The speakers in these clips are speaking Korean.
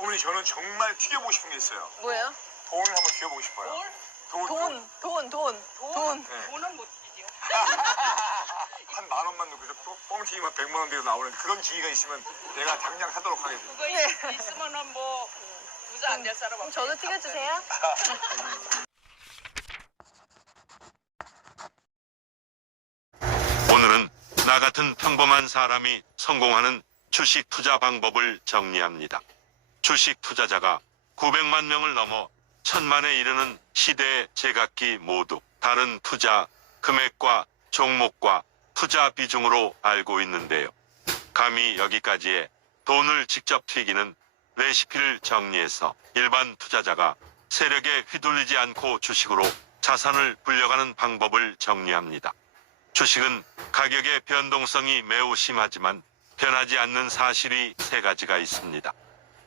어머니 저는 정말 튀겨보고 싶은 게 있어요. 뭐예요? 돈을 한번 튀겨보고 싶어요. 돈? 돈. 네. 돈은 못 이겨. 한 10,000원만 넣고서 뻥튀기만 100만 원 되고 나오는 그런 기회가 있으면 내가 당장 사도록 하겠습니다. 그거 네. 있으면은 뭐 부자 안 될 사람 그럼 없어. 저도 튀겨주세요. 오늘은 나 같은 평범한 사람이 성공하는 주식 투자 방법을 정리합니다. 주식 투자자가 900만 명을 넘어 1000만에 이르는 시대의 제각기 모두 다른 투자 금액과 종목과 투자 비중으로 알고 있는데요. 감히 여기까지에 돈을 직접 튀기는 레시피를 정리해서 일반 투자자가 세력에 휘둘리지 않고 주식으로 자산을 불려가는 방법을 정리합니다. 주식은 가격의 변동성이 매우 심하지만 변하지 않는 사실이 3가지가 있습니다.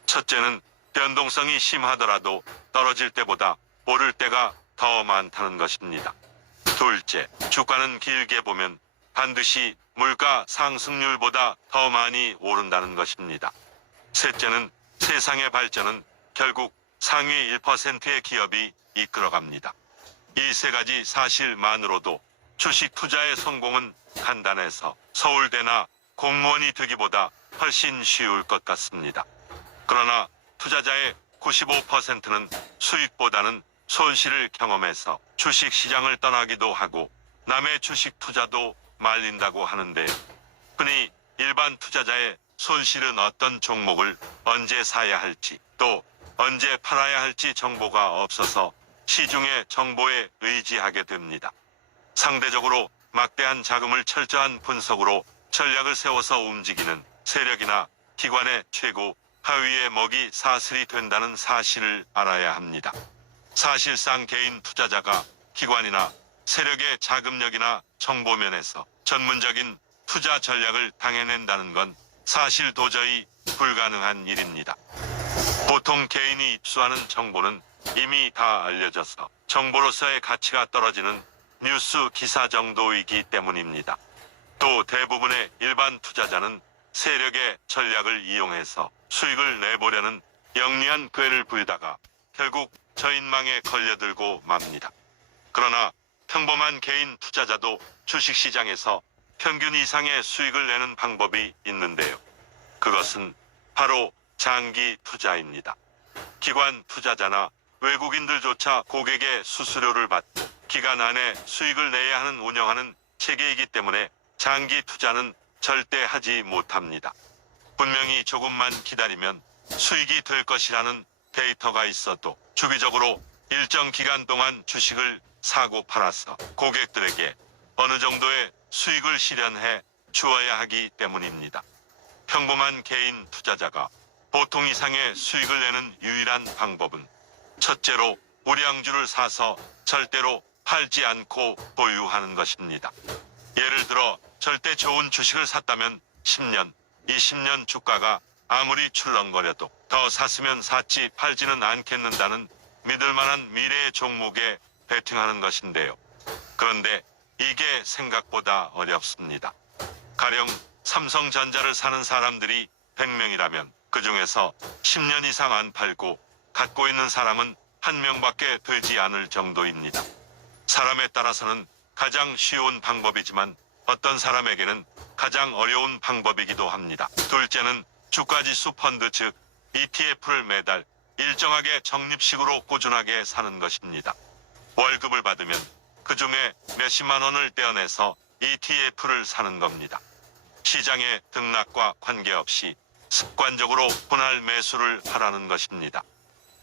첫째는 변동성이 심하더라도 떨어질 때보다 오를 때가 더 많다는 것입니다. 둘째, 주가는 길게 보면 반드시 물가 상승률보다 더 많이 오른다는 것입니다. 셋째는 세상의 발전은 결국 상위 1%의 기업이 이끌어갑니다. 이 3가지 사실만으로도 주식 투자의 성공은 간단해서 서울대나 공무원이 되기보다 훨씬 쉬울 것 같습니다. 그러나 투자자의 95%는 수익보다는 손실을 경험해서 주식시장을 떠나기도 하고 남의 주식 투자도 말린다고 하는데, 흔히 일반 투자자의 손실은 어떤 종목을 언제 사야 할지 또 언제 팔아야 할지 정보가 없어서 시중의 정보에 의지하게 됩니다. 상대적으로 막대한 자금을 철저한 분석으로 전략을 세워서 움직이는 세력이나 기관의 최고 하위의 먹이 사슬이 된다는 사실을 알아야 합니다. 사실상 개인 투자자가 기관이나 세력의 자금력이나 정보면에서 전문적인 투자 전략을 당해낸다는 건 사실 도저히 불가능한 일입니다. 보통 개인이 입수하는 정보는 이미 다 알려져서 정보로서의 가치가 떨어지는 뉴스 기사 정도이기 때문입니다. 또 대부분의 일반 투자자는 세력의 전략을 이용해서 수익을 내보려는 영리한 꾀를 부리다가 결국 저인망에 걸려들고 맙니다. 그러나 평범한 개인 투자자도 주식시장에서 평균 이상의 수익을 내는 방법이 있는데요. 그것은 바로 장기 투자입니다. 기관 투자자나 외국인들조차 고객의 수수료를 받고 기간 안에 수익을 내야 하는 운영하는 체계이기 때문에 장기 투자는 절대 하지 못합니다. 분명히 조금만 기다리면 수익이 될 것이라는 데이터가 있어도 주기적으로 일정 기간 동안 주식을 사고 팔아서 고객들에게 어느 정도의 수익을 실현해 주어야 하기 때문입니다. 평범한 개인 투자자가 보통 이상의 수익을 내는 유일한 방법은 첫째로 우량주를 사서 절대로 팔지 않고 보유하는 것입니다. 예를 들어 절대 좋은 주식을 샀다면 10년, 20년 주가가 아무리 출렁거려도 더 샀으면 샀지 팔지는 않겠는다는 믿을만한 미래의 종목에 베팅하는 것인데요. 그런데 이게 생각보다 어렵습니다. 가령 삼성전자를 사는 사람들이 100명이라면 그 중에서 10년 이상 안 팔고 갖고 있는 사람은 1명밖에 되지 않을 정도입니다. 사람에 따라서는 가장 쉬운 방법이지만 어떤 사람에게는 가장 어려운 방법이기도 합니다. 둘째는 주가지수 펀드 즉 ETF를 매달 일정하게 적립식으로 꾸준하게 사는 것입니다. 월급을 받으면 그 중에 몇십만 원을 떼어내서 ETF를 사는 겁니다. 시장의 등락과 관계없이 습관적으로 분할 매수를 하라는 것입니다.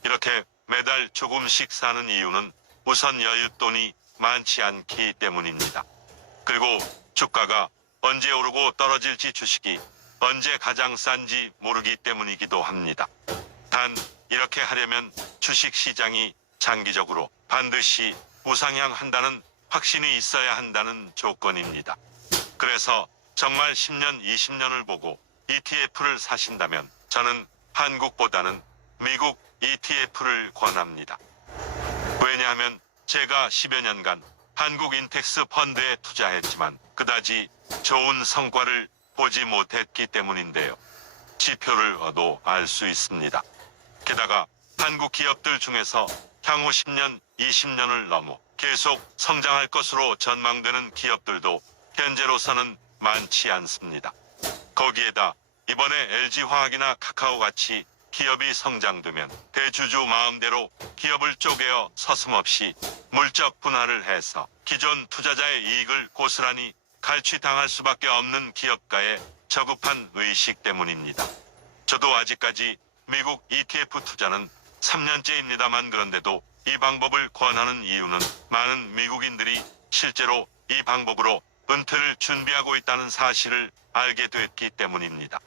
이렇게 매달 조금씩 사는 이유는 우선 여윳돈이 많지 않기 때문입니다. 그리고 주가가 언제 오르고 떨어질지 주식이 언제 가장 싼지 모르기 때문이기도 합니다. 단 이렇게 하려면 주식시장이 장기적으로 반드시 우상향한다는 확신이 있어야 한다는 조건입니다. 그래서 정말 10년, 20년을 보고 ETF를 사신다면 저는 한국보다는 미국 ETF를 권합니다. 왜냐하면 제가 10여 년간 한국 인텍스 펀드에 투자했지만 그다지 좋은 성과를 보지 못했기 때문인데요. 지표를 얻어 알 수 있습니다. 게다가 한국 기업들 중에서 향후 10년, 20년을 넘어 계속 성장할 것으로 전망되는 기업들도 현재로서는 많지 않습니다. 거기에다 이번에 LG화학이나 카카오같이 기업이 성장되면 대주주 마음대로 기업을 쪼개어 서슴없이 물적 분할을 해서 기존 투자자의 이익을 고스란히 갈취당할 수밖에 없는 기업가의 저급한 의식 때문입니다. 저도 아직까지 미국 ETF 투자는 3년째입니다만 그런데도 이 방법을 권하는 이유는 많은 미국인들이 실제로 이 방법으로 은퇴를 준비하고 있다는 사실을 알게 됐기 때문입니다.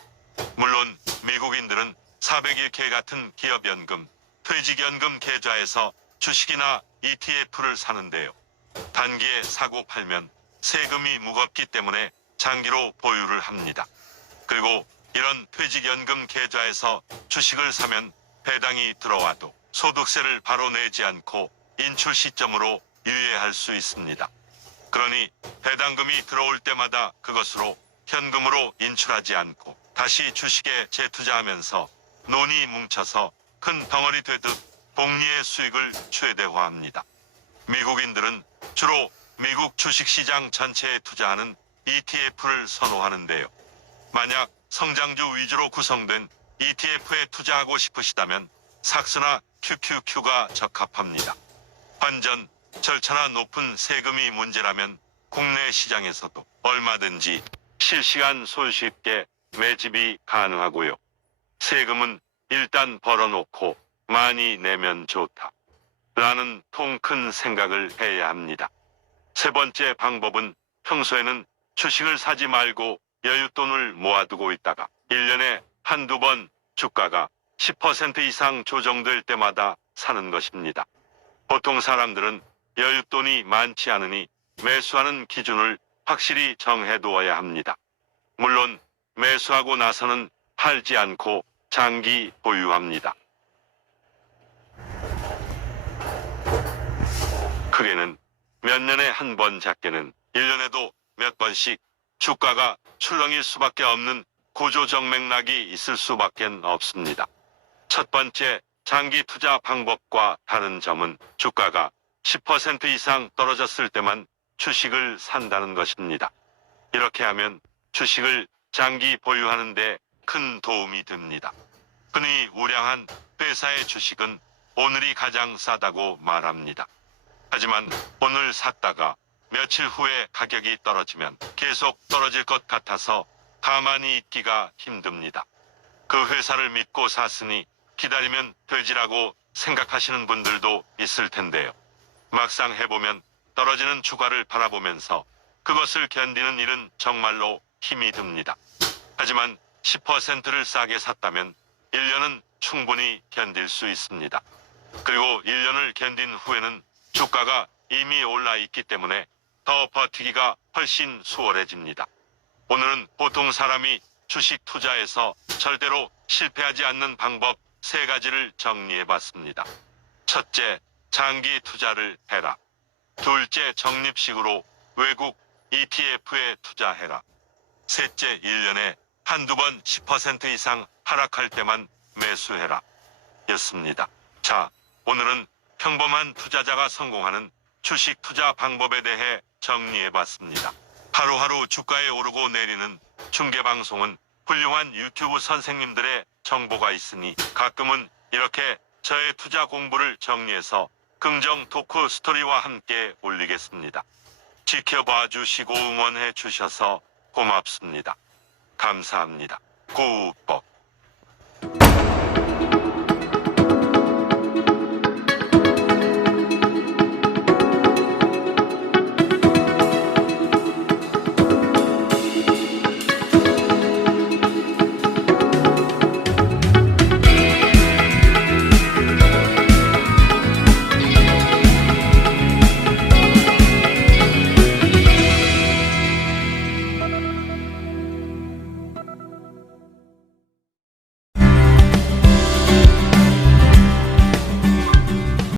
물론 미국인들은 401k 같은 기업연금, 퇴직연금 계좌에서 주식이나 ETF를 사는데요. 단기에 사고 팔면 세금이 무겁기 때문에 장기로 보유를 합니다. 그리고 이런 퇴직연금 계좌에서 주식을 사면 배당이 들어와도 소득세를 바로 내지 않고 인출 시점으로 유예할 수 있습니다. 그러니 배당금이 들어올 때마다 그것으로 현금으로 인출하지 않고 다시 주식에 재투자하면서 논이 뭉쳐서 큰 덩어리 되듯 복리의 수익을 최대화합니다. 미국인들은 주로 미국 주식시장 전체에 투자하는 ETF를 선호하는데요. 만약 성장주 위주로 구성된 ETF에 투자하고 싶으시다면 삭스나 QQQ가 적합합니다. 반전 절차나 높은 세금이 문제라면 국내 시장에서도 얼마든지 실시간 손쉽게 매집이 가능하고요. 세금은 일단 벌어놓고 많이 내면 좋다 라는 통 큰 생각을 해야 합니다. 세 번째 방법은 평소에는 주식을 사지 말고 여윳돈을 모아두고 있다가 1년에 한두 번 주가가 10% 이상 조정될 때마다 사는 것입니다. 보통 사람들은 여윳돈이 많지 않으니 매수하는 기준을 확실히 정해두어야 합니다. 물론 매수하고 나서는 팔지 않고 장기 보유합니다. 크게는 몇 년에 한 번, 작게는 1년에도 몇 번씩 주가가 출렁일 수밖에 없는 구조정맥락이 있을 수밖에 없습니다. 첫 번째 장기 투자 방법과 다른 점은 주가가 10% 이상 떨어졌을 때만 주식을 산다는 것입니다. 이렇게 하면 주식을 장기 보유하는 데 큰 도움이 됩니다. 흔히 우량한 회사의 주식은 오늘이 가장 싸다고 말합니다. 하지만 오늘 샀다가 며칠 후에 가격이 떨어지면 계속 떨어질 것 같아서 가만히 있기가 힘듭니다. 그 회사를 믿고 샀으니 기다리면 되지라고 생각하시는 분들도 있을 텐데요. 막상 해보면 떨어지는 주가를 바라보면서 그것을 견디는 일은 정말로 힘이 듭니다. 하지만 10%를 싸게 샀다면 1년은 충분히 견딜 수 있습니다. 그리고 1년을 견딘 후에는 주가가 이미 올라 있기 때문에 더 버티기가 훨씬 수월해집니다. 오늘은 보통 사람이 주식 투자에서 절대로 실패하지 않는 방법 3가지를 정리해봤습니다. 첫째, 장기 투자를 해라. 둘째, 적립식으로 외국 ETF에 투자해라. 셋째, 1년에 한두 번 10% 이상 하락할 때만 매수해라. 였습니다. 자, 오늘은 평범한 투자자가 성공하는 주식 투자 방법에 대해 정리해봤습니다. 하루하루 주가에 오르고 내리는 중계방송은 훌륭한 유튜브 선생님들의 정보가 있으니 가끔은 이렇게 저의 투자 공부를 정리해서 긍정 토크 스토리와 함께 올리겠습니다. 지켜봐 주시고 응원해 주셔서 고맙습니다. 감사합니다. 꾸벅.